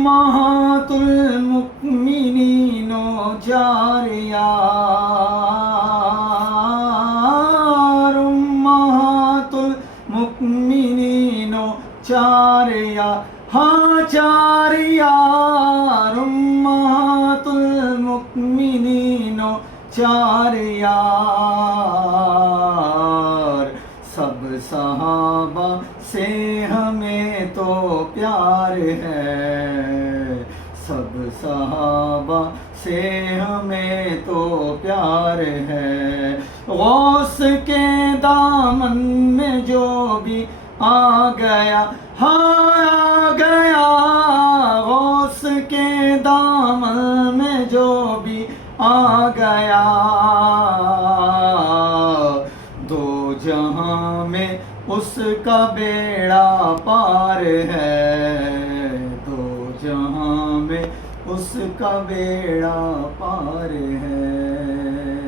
امہات المؤمنین چار امہات المؤمنین چار ہاں چار یار امہات المؤمنین چار یار سب صحابہ سے ہمیں تو پیار ہے سب صحابہ سے ہمیں تو پیار ہے غوث کے دامن میں جو بھی آ گیا ہاں آ گیا غوث کے دامن میں جو بھی آ گیا دو جہاں میں اس کا بیڑا پار ہے دو جہاں میں اس کا بیڑا پار ہے